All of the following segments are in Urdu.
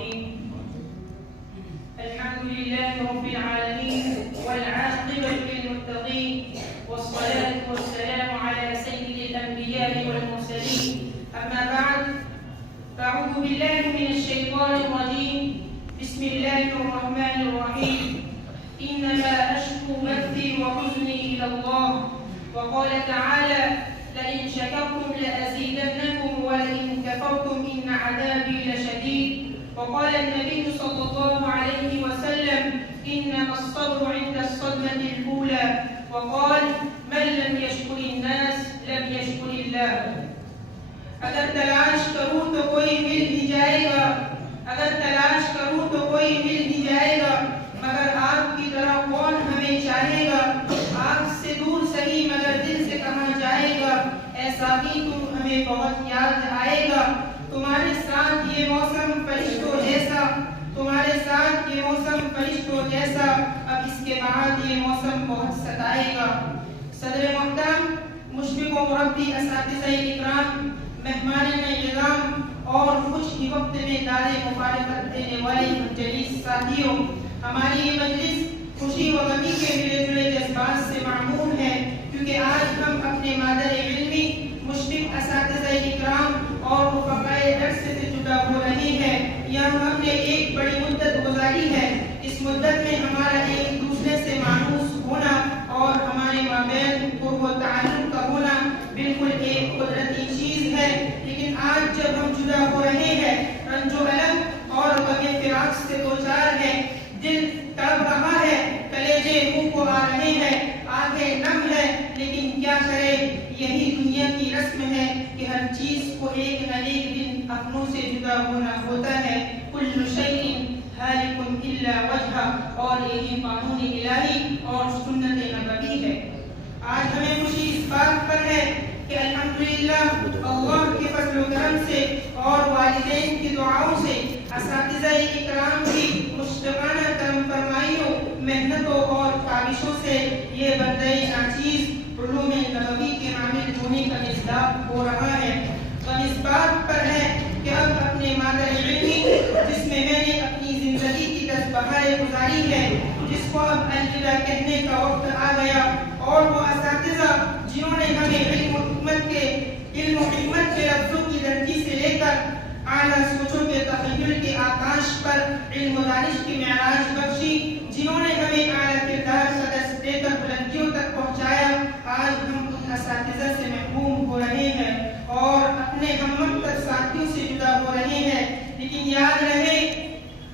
الرحيم. الحمد لله رب العالمين والعاقبة للمتقين والصلاة والسلام على سيد الأنبياء والمرسلين. أما بعد، فأعوذ بالله من الشيطان الرجيم. بسم الله الرحمن الرحيم. إنما أشكو بثي وحزني إلى الله. وقال تعالى: لئن شكرتم لأزيدنكم ولئن كفرتم إن عذابي لشديد. وقال النبي صلى الله عليه وسلم: إنما الصبر عند الصدمة الأولى. وقال: من لم يشكر الناس لم يشكر الله. اگر تلاش کروں تو کوئی مل ہی جائے گا، اگر تلاش کروں تو کوئی مل ہی جائے گا، مگر آپ کی طرح کون ہمیں چاہے گا؟ آنکھ سے دور سہی مگر دل سے کہاں جائے گا؟ ایسا ہی تم ہمیں بہت یاد آئے گا. تمہارے ساتھ یہ موسم فرشتوں جیسا، تمہارے ساتھ یہ موسم فرشتوں جیسا، اب اس کے بعد یہ موسم بہت ستائے گا. صدر محترم، مشفق و مربی اساتذہ اکرام، مہمان نظام اور کچھ ہی وقت میں دار مفارقت دینے والے جلیس ساتھیوں، ہماری یہ مجلس خوشی و غمی کے ملے جلے جذبات سے معمول ہے، کیونکہ آج ہم اپنے مادر علمی، مشفق اساتذہ اکرام اور رفقائے درس سے جدا ہو رہے ہیں. یہاں ہم نے ایک بڑی مدت گزاری ہے. اس مدت میں ہمارا ایک دوسرے سے مانوس ہونا اور ہمارے مابین قرب و تعلق کا ہونا بالکل ایک قدرتی چیز ہے. لیکن آج جب ہم جدا ہو رہے ہیں، رنج و الم اور غم فراق سے دوچار ہیں، دل تڑپ رہا ہے، کلیجے منہ کو آ رہے ہیں، آنکھیں نم ہے، لیکن کیا کرے؟ یہی دنیا کی رسم ہے کہ ہر چیز کو ایک نہ ایک دن اپنوں سے جدا ہونا ہوتا ہے. کل شیء ہالک الا وجہہ، اور یہی قانون الہی اور سنت نبوی ہے. آج ہمیں خوشی اس بات پر ہے کہ الحمدللہ اللہ کے فضل و کرم سے اور والدین کی دعاؤں سے، اساتذہ اکرام کی مشفقانہ کرم فرمائیوں، محنتوں اور کاوشوں سے یہ بندہ ناچیز علوم نبوی کے حامل ہونے کا مصداق ہو رہا ہے. اور اس بات پر ہے کہ اب اپنے مادر علمی، جس میں میں نے اپنی زندگی کی 10 بہاریں گزاری ہے، جس کو اب الوداع کہنے کا وقت آ گیا، اور وہ اساتذہ جنہوں نے ہمیں علم و حکمت کے لفظوں کی دھرتی سے لے کر اعلیٰ سوچوں کے تخیل کے آکاش پر علم و دانش کی معراج بخشی، جنہوں نے ہمیں اعلیٰ کردار کا درس دے کر بلندیوں تک پہنچایا، آج ہم ان اساتذہ سے محروم ہو رہے ہیں اور اپنے ہم مکتب ساتھیوں سے جدا ہو رہے ہیں. لیکن یاد رہے،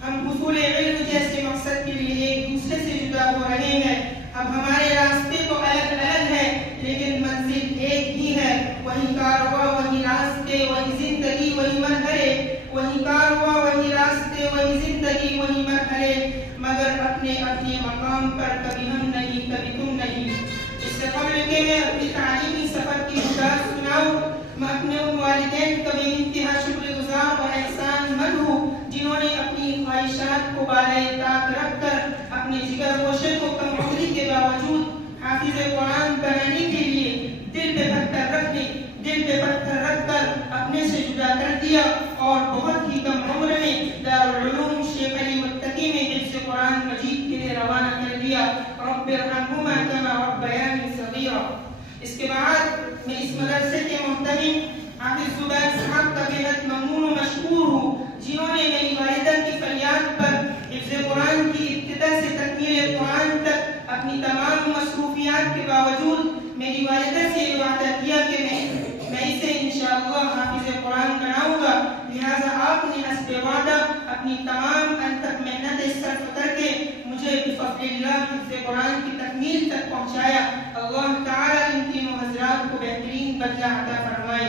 ہم حصول علم جیسے مقصد کے لیے ایک دوسرے سے جدا ہو رہے ہیں. اب ہمارے راستے تو الگ الگ ہیں، لیکن منزل ایک ہی ہے. وہی کارواں، وہی راستے، وہی زندگی، وہی مرحلے. وہی کارواں، وہی راستے، وہی زندگی، وہی مرحلے، مگر اپنے اپنے مقام پر کبھی ہم نہیں، کبھی تم نہیں. اس سے قبل کہ میں اپنی تعلیمی سفر کی گزار سناؤں، میں اپنے ان والدین کا بے انتہا شکر گزار اور احسان مند ہوں جنہوں نے اپنی خواہشات کو بالائے طاق رکھ کر اپنے جگر گوشے کو کم عمری کے باوجود حافظ قرآن بنانے کے لیے دل پہ پتھر رکھ کر اپنے سے جدا کر دیا، اور بہت ہی کم عمر میں دارالعلوم شیخ علی متقی میں حفظ قرآن مجید کے لیے روانہ کر دیا. رب ارحمہما کما ربیانی صغیرا. اس کے بعد میں اس مدرسے کے محتمم حافظ زبیر صاحب کا بےحد ممنون و مشکور ہوں، جنہوں نے میری والدہ کی فریاد پر حفظ قرآن کی ابتدا سے تکمیل قرآن تک اپنی تمام مصروفیات کے باوجود میری والدہ سے یہ وعدہ کیا کہ میں اسے انشاءاللہ حافظ قرآن بناؤں گا. لہٰذا آپ نے حسب وعدہ اپنی تمام انتھک محنت صرف کر کے مجھے بفضل اللہ حفظ قرآن کی تکمیل تک پہنچایا. اللہ تعالیٰ ان تینوں حضرات کو بہترین بدلہ عطا فرمائے.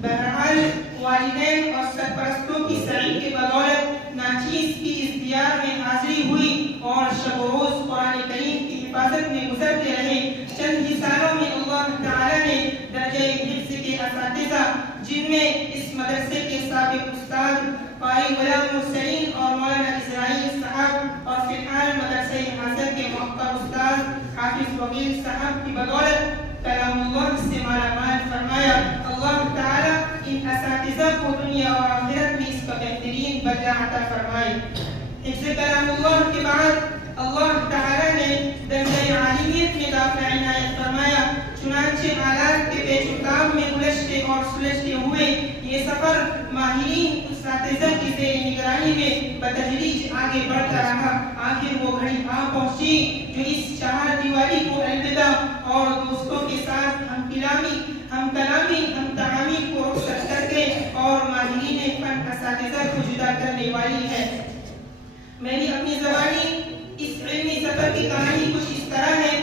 بہرحال والدین اور سرپرستوں کی سعی کے بدولت ناچیز کی اس دیار میں حاضری ہوئی اور شب و روز قرآن کریم کی حفاظت میں گزرتے رہے. چند ہی سالوں میں اللہ تعالیٰ نے درجہ حفظ کے اساتذہ، جن میں اس مدرسے کے سابق استاد قاری غلام حسین اور مولانا اسرائیل صاحب، اور فی الحال مدرسہ حاضر کے موقر استاد حافظ وکیل صاحب کی بدولت کلام اللہ سے مالا مال فرمایا. اللہ تعالیٰ ان اساتذہ کو دنیا اور آخرت میں اس کا بہترین بہترین بدلہ عطا فرمائے۔ حفظ کلام اللہ کے بعد اللہ تعالیٰ نے درجہ عالمیت میں داخلہ عنایت فرمایا، چنانچہ حالات کے پیچ و تاب میں الجھتے اور سلجھتے ہوئے یہ سفر ماہرین اساتذہ کی زیر نگرانی میں بتدریج آگے بڑھتا رہا۔ آخر وہ گھڑی آ پہنچی جو اس چہار دیواری کو الوداع اور دوستوں کے ساتھ ہم کلامی ہم تعامی کو رخصت کر کے اور ماہرین فن اساتذہ کو جدا کرنے والی ہے۔ میری اپنی زبانی اس علمی سفر کی کہانی کچھ اس طرح ہے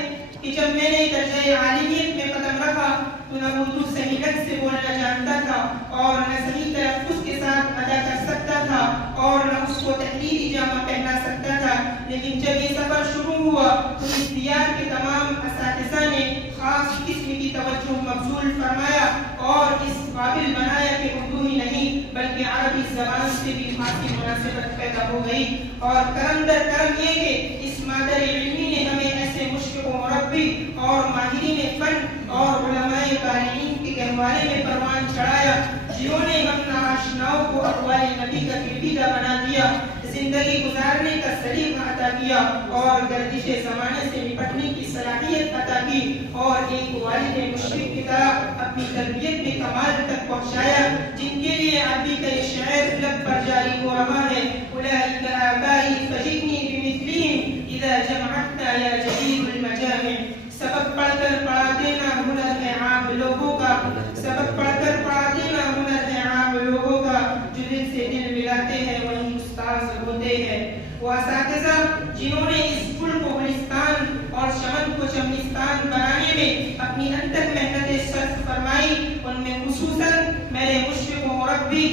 کہ جب میں نے درجہ عالمیت میں قدم رکھا تو نہ اردو صحیح ڈھنگ سے بولنا جانتا تھا اور نہ صحیح تلفظ کے ساتھ ادا کر سکتا تھا اور نہ اس کو تحریری جامہ پہنا سکتا تھا، لیکن جب یہ سفر شروع ہوا تو اس دیار کے تمام اساتذہ نے خاص قسم کی توجہ مبذول فرمایا اور اس قابل بنایا کہ اردو ہی نہیں بلکہ عربی زبان سے بھی خاصی مناسبت پیدا ہو گئی۔ اور کرم در کرم یہ کہ اس مادر علمی نے ہمیں ایسے مشفق و مربی اور ماہرین فن اور علماء قارئین کے گہوارے میں پروان چڑھایا، جنہوں نے ہم ناآشناؤں کو اقوال نبی کا کلیدہ بنا دیا، زندگی گزارنے کا سلیقہ عطا کیا اور گردش زمانے سے نپٹنے کی صلاحیت عطا کی، اور ایک والد مشفق کی طرح اپنی تربیت میں کمال تک پہنچایا، جن کے لیے عربی کا یہ شعر لب پر جاری ہو رہا ہے، اولئک آبائی فجئنی بمثلہم اذا جمعتنا یا جدید المجامع۔ سبق پڑھ کر پڑھا دینا ہنر ہے عام لوگوں کا، سبق پڑھ کر پڑھا دینا ہنر ہے عام لوگوں کا، جو دل سے دل ملاتے ہیں وہی استاذ ہوتے ہیں۔ وہ اساتذہ جنہوں نے اس پل کو گلستان اور چمن کو چمنستان بنانے میں اپنی انتھک محنت صرف فرمائی، ان میں خصوصاً میرے مشفق و مربی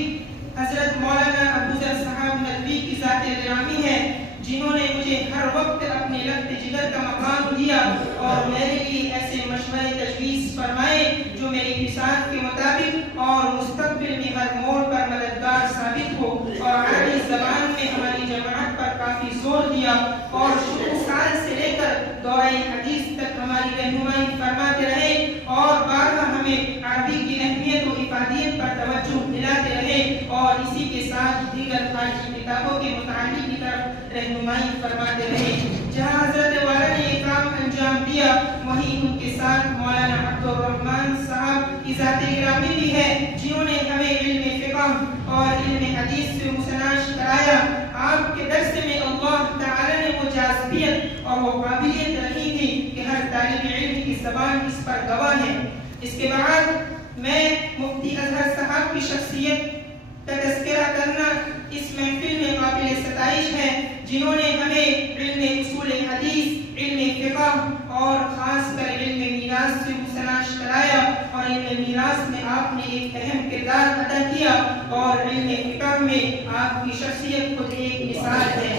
حضرت مولانا ابوذر صاحب ندوی کی ذات گرامی ہے، جنہوں نے مجھے ہر وقت اپنے لخت جگر کا مقام دیا اور میرے لیے ایسے مشورے تجویز فرمائے جو میری بساط کے مطابق اور مستقبل میں ہر موڑ پر مددگار ثابت ہو، اور عربی زبان میں ہماری جماعت پر کافی زور دیا اور شروع سال سے لے کر دورہ حدیث تک ہماری رہنمائی فرماتے رہے اور بارہا ہمیں عربی کی اہمیت و افادیت پر توجہ دلاتے رہے اور اسی کے ساتھ دیگر خارجی کتابوں کے متعلق کی طرف رہنمائی فرماتے رہے۔ جہاں حضرت والا نے یہ کام انجام دیا وہیں ان کے ساتھ مولانا عبدالرحمن صاحب کی ذات گرامی بھی ہے، جنہوں نے ہمیں علم فقہ اور علم حدیث سے مسناش کرایا۔ آپ کے درس میں اللہ تعالی نے وہ جاذبیت اور وہ قابلیت رکھی تھی کہ ہر طالب علم کی زبان اس پر گواہ ہے۔ اس کے بعد میں مفتی اظہر صاحب کی شخصیت کا تذکرہ کرنا اس محفل میں قابل ستائش ہے، جنہوں نے ہمیں علم اصول حدیث، علم فقہ اور خاص کر علم میراث سے مسناش کرایا، اور علم میراث میں آپ نے ایک اہم کردار ادا کیا اور علم فقہ میں آپ کی شخصیت خود ایک مثال ہے۔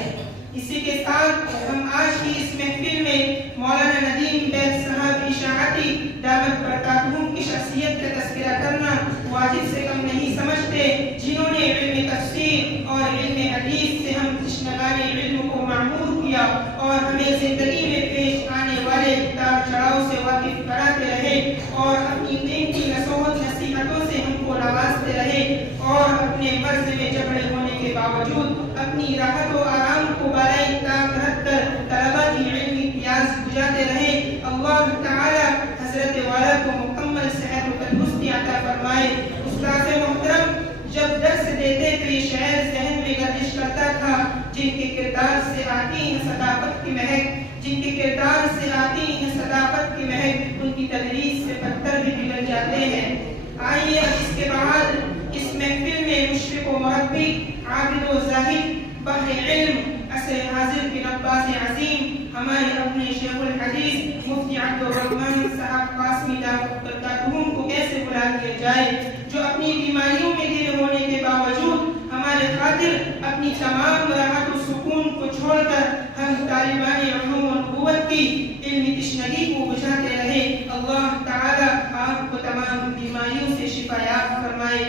اسی کے ساتھ ہم آج کی اس محفل میں مولانا ندیم بیگ صاحب اشاعتی دامت برکاتہم کی شخصیت کا تذکرہ کرنا واجب سے کم نہیں سمجھتے، جنہوں نے علم تفسیر اور علم حدیث سے ہم تشنگان علم کو معمور کیا اور ہمیں زندگی میں پیش آنے والے اتار چڑھاؤ سے واقف کراتے رہے اور اپنی قیمتی نصیحت نصیحتوں سے ہم کو نوازتے رہے اور اپنے مرض میں جبڑے ہونے کے باوجود اپنی راحت و آرام کو بالائے طاق رکھ کر طلبہ کی علمی پیاس بجھاتے رہے۔ اللہ تعالی حضرت والا کو مکمل صحت و تندرستی عطا فرمائے۔ استاذ محترم جب درس دیتے تو یہ شعر ذہن میں گردش کرتا تھا، جن کے کردار سے آتی ہے صداقت کی مہک، جن کے کردار سے آتی ہے صداقت کی مہک، ان کی تدریس سے پتھر بھی پگھل جاتے ہیں۔ آئیے اب اس کے بعد اس محفل میں مشفق و مربی، عابد و زاہد، بحر علم، عصر حاضر کے نباز عظیم، ہمارے اپنے شیخ الحدیث مفتی عبدالرحمن صاحب قاسمی دامت برکاتہم کو کیسے بلا دیا جائے، جو اپنی بیماریوں میں گرے ہونے کے باوجود ہمارے خاطر اپنی تمام راحت و سکون کو چھوڑ کر ہم طالبان علوم و نبوت کی علمی تشنگی کو بجھاتے رہے۔ اللہ تعالی آپ کو تمام بیماریوں سے شفا یاب فرمائے۔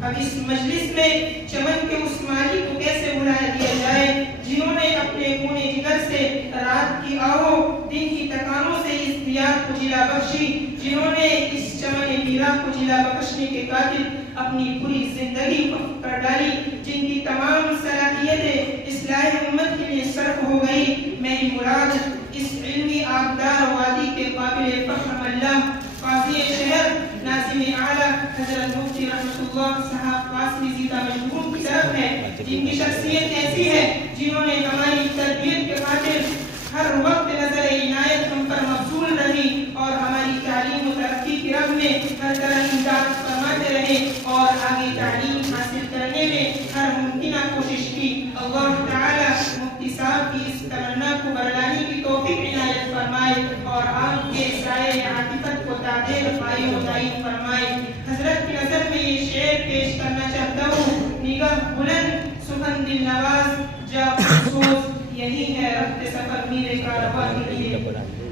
اب اس مجلس میں چمن کے اس مالی کو کیسے بلا دیا جائے، جنہوں نے اپنے خون جگر سے رات کی آہوں دن کی تکانوں سے اس دیار کو جلا بخشی، جنہوں نے اس چمن میرا کو جلا بخشنے کے قاتل اپنی پوری زندگی کر ڈالی، جن کی تمام صلاحیتیں اصلاح امت کے لیے صرف ہو گئی۔ میری مراد اس علمی آبدار وادی کے قابل فخر ملا قاضی شہر ناظم اعلیٰ حضرت مفتی رحمۃ اللہ صاحب قاسمی زیدہ مشہور کی طرف ہے، جن کی شخصیت ایسی ہے جنہوں نے ہماری تربیت کے خاطر ہر وقت نظر عنایت ہم پر مبذول رہی اور ہماری تعلیم و ترقی کی راہ میں ہر طرح امداد فرماتے رہے اور آگے تعلیم حاصل کرنے میں ہر ممکنہ کوشش کی۔ اللہ تعالی مفتی صاحب کی اس تمنا کو برداشت کی توفیق عنایت فرمائے اور آپ کے سائے عاطفت کو تعدیل قائم و دائم فرمائے۔ حضرت کی نظر میں یہ شعر پیش کرنا چاہتا ہوں: نگاہ بلند سخن دل نواز جا افسوس، یہی ہے رخت سفر میرے کارواں کے لیے۔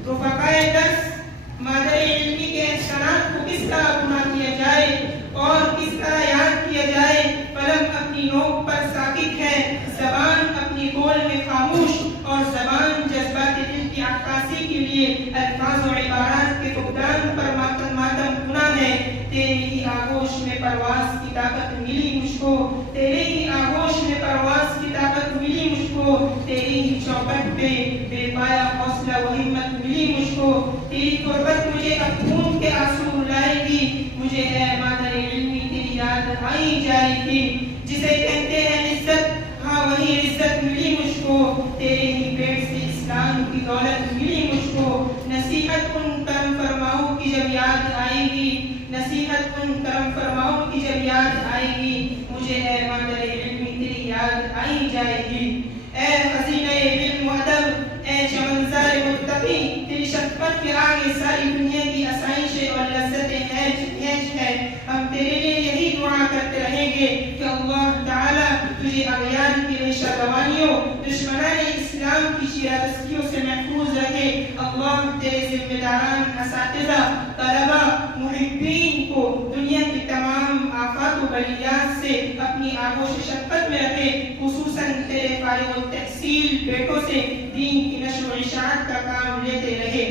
رفقائے درس، مادر علمی کے احسانات کو کس طرح پورا کیا جائے اور کس طرح یاد کیا جائے؟ قلم اپنی نوک پر ساکت ہے، زبان اپنی قول میں خاموش، اور زبان جذبات دل کی عکاسی کے لیے الفاظ و عبارات کے فقدان پر ماتم کنا ہے۔ تیرے ہی آغوش میں پرواز کی طاقت ملی مجھ کو، تیرے ہی آغوش میں پرواز کی طاقت ملی مجھ کو، تیری ہی چوکٹ پہ بے پایا حوصلہ و ہمت ملی مجھ کو۔ تیری قربت مجھے اب خون کے آنسو رلائے گی، مجھے اے مادر علمی تیری یاد آئی جائے گی۔ جسے کہتے ہیں عزت، ہاں وہی عزت ملی مجھ کو، تیرے ہی پیٹ سے اسلام کی دولت ملی مجھ کو۔ نصیحت ان کرم فرماؤں کی جب یاد آئے گی، نصیحت ان کرم فرماؤں کی جب یاد آئے گی، مجھے اے مادر علمی تیری یاد آئی جائے گی۔ اے خزینہ علم و ادب، اے چمنزار متقی، تیری شفقت کے آگے ساری دنیا کی آسائشیں اور لذتیں ہیچ ہے۔ ہم تیرے لیے یہی دعا کرتے رہیں گے کہ اللہ تعالیٰ تجھے اغیار کی ریشہ روانیوں، دشمنان اسلام کی شرارتیوں سے محفوظ رکھے۔ اللہ تیرے ذمہ داران، اساتذہ، طلبہ، محبین کو دنیا کی تمام آفات و بلیات سے اپنی آغوش شفقت میں رکھے، خصوصاً تیرے فارغ التحصیل بیٹوں سے دین کی نشر و اشاعت کا کام لیتے رہے۔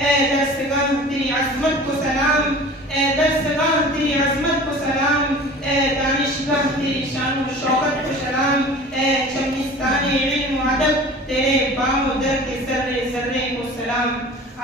اے درسگاہ تیری عظمت کو سلام، اے درسگاہ تیری عظمت کو سلام، اے دانشگاہ تیری شان و شوکت کو سلام، اے چمنستان علم و ادب تیرے بام و در کے ذرے ذرے کو سلام۔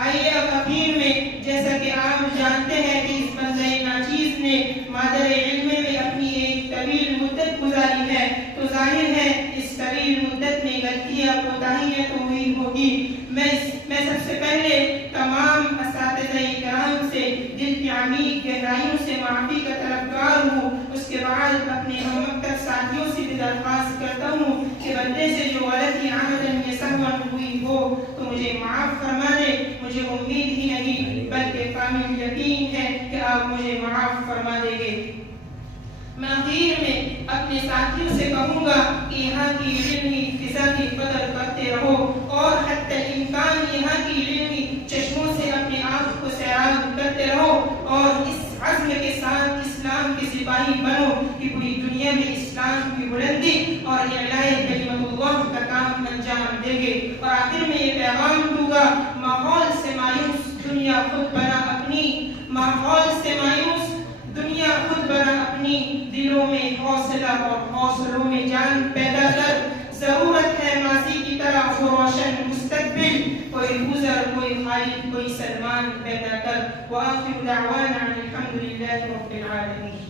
آئیے اب اخیر میں، جیسا کہ آپ جانتے ہیں کہ اس بندہ ناچیز نے مادر علم میں اپنی ایک طویل مدت گزاری ہے، تو ظاہر ہے اس طویل مدت میں غلطیاں کوتاہیاں تو ہوئی ہوگی۔ میں سب سے پہلے تمام اساتذہ کرام سے دل کی عمیق گہرائیوں سے معافی کا طلبگار ہوں۔ اس کے بعد اپنے ہم مکتب ساتھیوں سے بھی درخواست کرتا ہوں کہ بندے سے جو غلطی عمدن یا سہون ہوئی ہو تو مجھے معاف فرما دے۔ مجھے امید ہی نہیں بلکہ کامل یقین ہے کہ آپ مجھے معاف فرما دیں گے۔ میں آخر میں اپنے ساتھیوں سے کہوں گا کہ یہاں کی علمی فضا کی قدر کرتے رہو اور حتی الامکان یہاں کی علمی چشموں سے اپنے آپ کو سیراب کرتے رہو اور اس عزم کے ساتھ اسلام کے سپاہی بنو کہ پوری دنیا میں اسلام کی بلندی اور اعلاء کلمت اللہ کا کام انجام دیں گے۔ اور آخر میں یہ پیغام دوں گا، ماحول سے مایوس دنیا خود بنا اپنی، ماحول سے مایوس دنیا خود بنا اپنی، دلوں میں حوصلہ اور حوصلوں میں جان پیدا کر۔ ضرورت ہے ماضی کی طرح روشن مستقبل، کوئی گزر، کوئی خالد، کوئی سلمان پیدا کر۔ وآخر دعوانا الحمد للہ رب العالمین۔